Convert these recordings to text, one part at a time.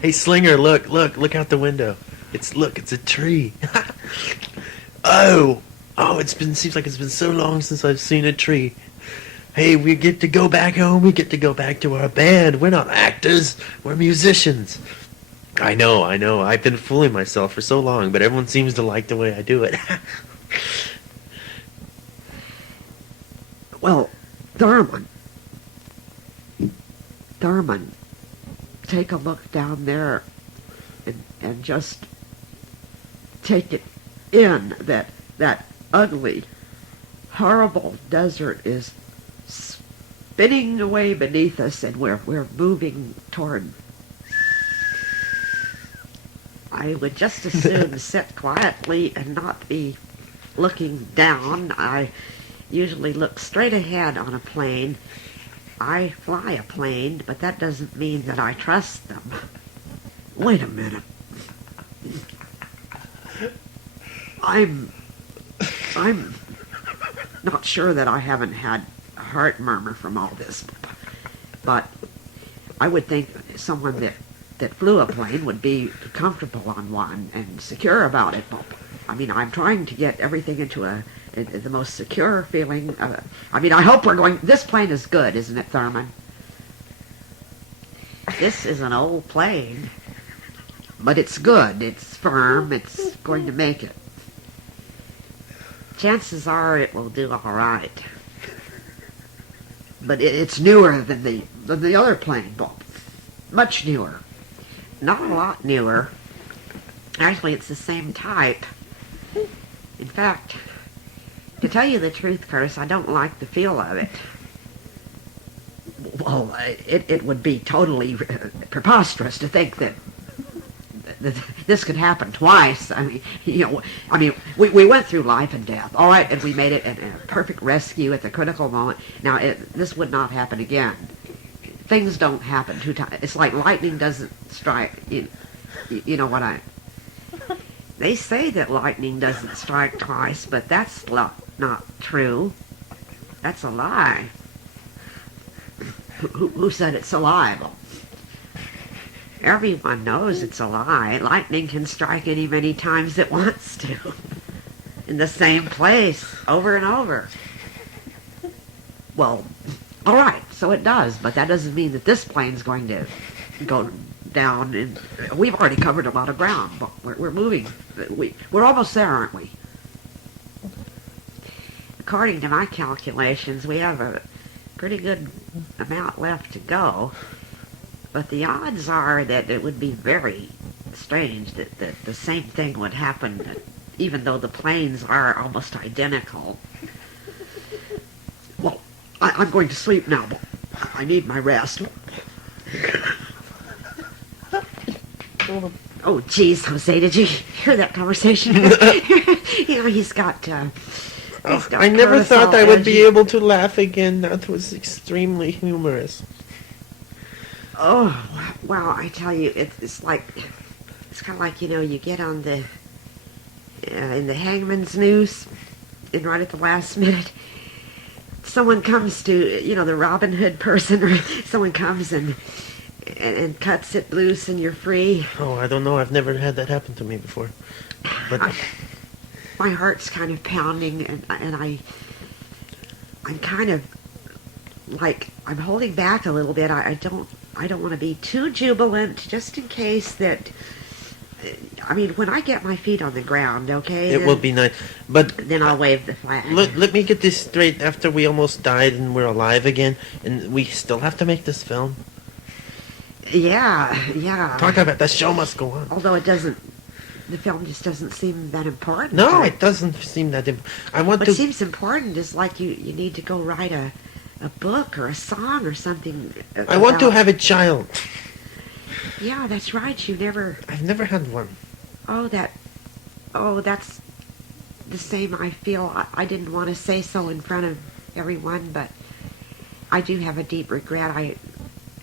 Hey, Slinger, look out the window. It's a tree. Oh, seems like it's been so long since I've seen a tree. Hey, we get to go back home. We get to go back to our band. We're not actors. We're musicians. I know. I've been fooling myself for so long, but everyone seems to like the way I do it. Well, Thurman, take a look down there and just take it in that ugly, horrible desert is spinning away beneath us, and we're moving toward. I would just as soon sit quietly and not be looking down. I usually look straight ahead on a plane. I fly a plane, but that doesn't mean that I trust them. Wait a minute. I'm not sure that I haven't had a heart murmur from all this, but I would think someone that flew a plane would be comfortable on one and secure about it. I mean, I'm trying to get everything into the most secure feeling. I hope we're going. This plane is good, isn't it, Thurman? This is an old plane, but it's good. It's firm. It's going to make it. Chances are it will do all right. But it's newer than the other plane, Bob. Much newer. Not a lot newer. Actually, it's the same type. In fact, to tell you the truth, Curtis, I don't like the feel of it. Well, it would be totally preposterous to think that this could happen twice. We went through life and death, all right, and we made it a perfect rescue at the critical moment. Now, this would not happen again. Things don't happen two times. It's like lightning doesn't strike. You know what I... They say that lightning doesn't strike twice, but that's not true. That's a lie. Who said it's a lie? Well, everyone knows it's a lie. Lightning can strike many times it wants to. In the same place, over and over. Well, all right, so it does, but that doesn't mean that this plane's going to go down. And we've already covered a lot of ground, but we're moving. We're almost there, aren't we? According to my calculations, we have a pretty good amount left to go, but the odds are that it would be very strange that the same thing would happen, even though the planes are almost identical. Well, I'm going to sleep now, but I need my rest. Oh, geez, Jose, did you hear that conversation? He's got I never thought I would be able to laugh again. That was extremely humorous. Oh, well, I tell you, it's kind of like, you get on in the hangman's noose, and right at the last minute, someone comes to, the Robin Hood person, or someone comes and cuts it loose and you're free. Oh, I don't know. I've never had that happen to me before. But my heart's kind of pounding, and I'm kind of like, I'm holding back a little bit. I don't want to be too jubilant, just in case that. When I get my feet on the ground, okay? It will be nice, but then I'll wave the flag. Let me get this straight. After we almost died and we're alive again, and we still have to make this film. Yeah. Talk about the show must go on. Although the film just doesn't seem that important. No, it doesn't seem that important. What seems important is like you need to go write a book or a song or something. I want to have a child. Yeah, that's right. I've never had one. That's the same I feel. I didn't want to say so in front of everyone, but I do have a deep regret. I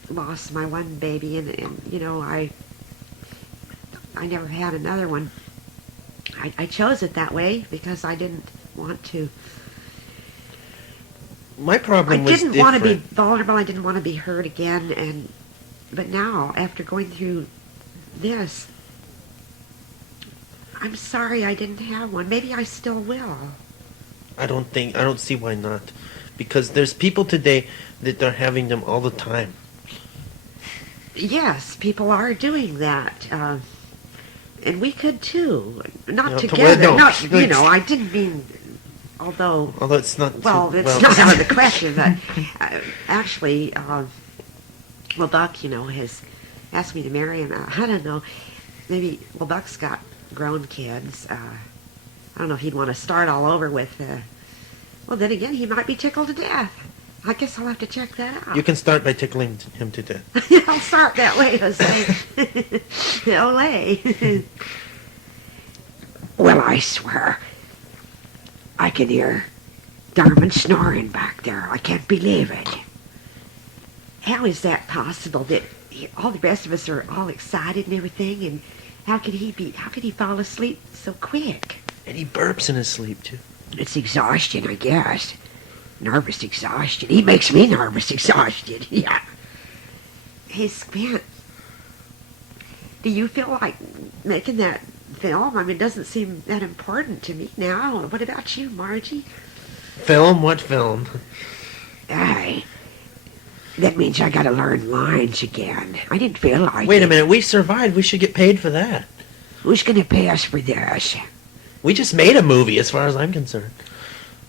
lost my one baby, and I never had another one. I chose it that way because I didn't want to. My problem was different. I didn't want to be vulnerable. I didn't want to be hurt again. But now, after going through this. I'm sorry I didn't have one. Maybe I still will. I don't see why not. Because there's people today that are having them all the time. Yes, people are doing that. And we could too. Not No, together. no, Not, you know, I didn't mean... Although it's not... it's not out of the question, but actually, well, Buck, you know, has asked me to marry him. I don't know. Maybe, well, Buck's got grown kids. I don't know if he'd want to start all over with... well, then again, he might be tickled to death. I guess I'll have to check that out. You can start by tickling him to death. I'll start that way, Jose. Olay. Well, I swear, I can hear Darman snoring back there. I can't believe it. How is that possible that all the rest of us are all excited and everything, and how could he fall asleep so quick? And he burps in his sleep, too. It's exhaustion, I guess. Nervous exhaustion. He makes me nervous exhaustion. Yeah. Hey, Squint, do you feel like making that film? I mean, it doesn't seem that important to me now. What about you, Margie? Film? What film? Aye. That means I gotta learn lines again. I didn't feel like Wait it. a minute, we survived. We should get paid for that. Who's gonna pay us for this? We just made a movie, as far as I'm concerned.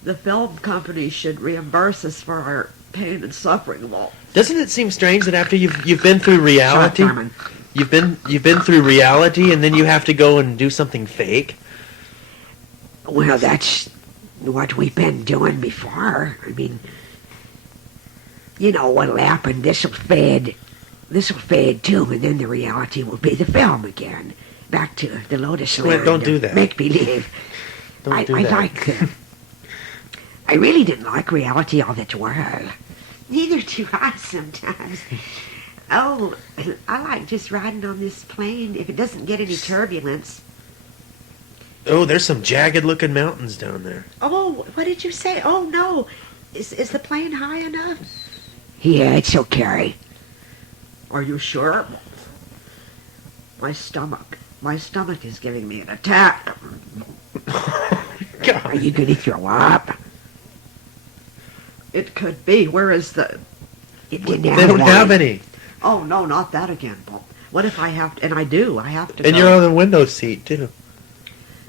The film company should reimburse us for our pain and suffering. Well, Doesn't it seem strange that after you've been through reality, Shut up, Norman. you've been through reality, and then you have to go and do something fake? Well, that's what we've been doing before. I mean, you know what'll happen. This'll fade too, and then the reality will be the film again. Back to the Lotus Well, Land. don't do that. Make believe. Don't do I that. like. I really didn't like reality all that well. Neither do I sometimes. Oh, I like just riding on this plane if it doesn't get any turbulence. Oh, there's some jagged-looking mountains down there. Oh, what did you say? Oh, no. Is the plane high enough? Yeah, it's okay. Are you sure? My stomach is giving me an attack. God. Are you going to throw up? It could be. Where is the... It didn't have They don't one. have any. Oh, no, not that again, Bob. What if I have to... And I do. I have to And go. you're on the window seat, too.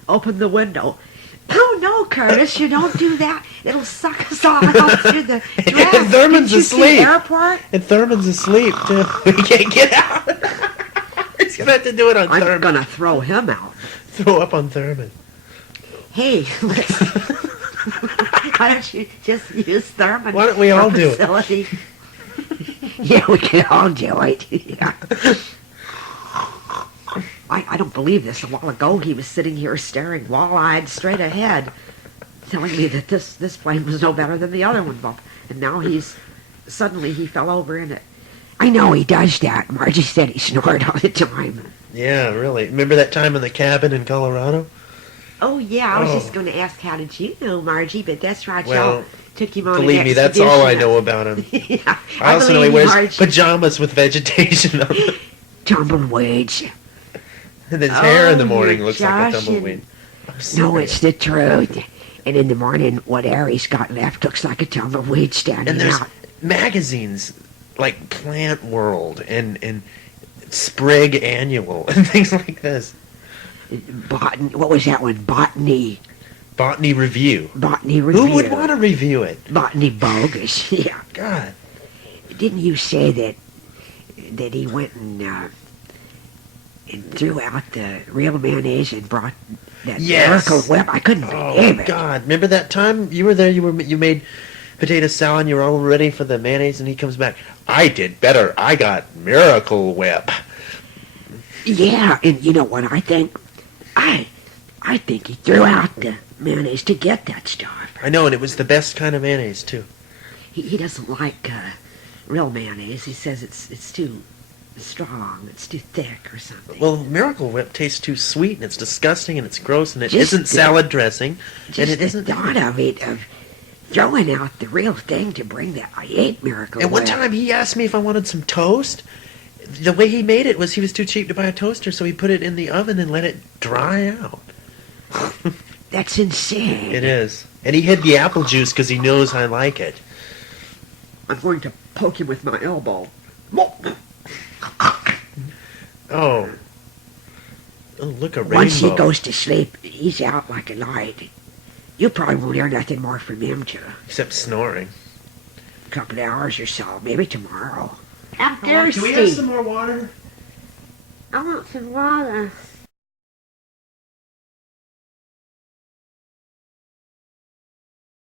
Open the window. Oh, no, Curtis, you don't do that. It'll suck us all out through the draft. And Thurman's Didn't you see asleep. the airport? And Thurman's asleep, too. He can't get out. He's going to have to do it on I'm Thurman. going to throw him out. Throw up on Thurman. Hey, why don't you just use Thurman? Why don't we all do it? facility? Yeah, we can all do it. Yeah. I don't believe this. A while ago, he was sitting here staring wall-eyed straight ahead, telling me that this plane was no better than the other one, Bob. And now suddenly he fell over in it. I know he does that. Margie said he snored all the time. Yeah, really. Remember that time in the cabin in Colorado? Oh, yeah, I was Oh. just going to ask, how did you know, Margie? But that's right, Well, y'all took him on Believe an me, that's all I expedition. know about him. Yeah, I also know he believe wears Margie. pajamas with vegetation on them. Tumbleweeds. And his hair in the Oh, morning you're looks like a joshing. tumbleweed. I'm No, serious. it's the truth. And in the morning, what air he's got left looks like a tumbleweed standing And there's out. magazines like Plant World and Sprig Annual and things like this. What was that one? Botany Review. Review. Who would want to review it? Botany bogus. Yeah. God. Didn't you say that he went and threw out the real mayonnaise and brought that Yes. miracle whip? I couldn't believe Oh, it. God. Remember that time you were there, you made potato salad and you were all ready for the mayonnaise and he comes back, I did better. I got Miracle Whip. Yeah, and you know what I think? I think he threw out the mayonnaise to get that stuff. I know, and it was the best kind of mayonnaise, too. He doesn't like real mayonnaise. He says it's too strong, it's too thick or something. Well, Miracle Whip tastes too sweet, and it's disgusting, and it's gross, and it Just not the- salad dressing, Just and it the isn't... thought of it, of throwing out the real thing to bring that. I ate Miracle And one Whip. time he asked me if I wanted some toast. the way he made it was he was too cheap to buy a toaster, so he put it in the oven and let it dry out. That's insane. It is. And he hid the apple juice because he knows I like it. I'm going to poke him with my elbow. Oh. Oh, look, a rainbow. Once he goes to sleep, he's out like a light. You probably won't hear nothing more from him till Except snoring. a couple of hours or so, maybe tomorrow. I'm thirsty. Can we have some more water? I want some water.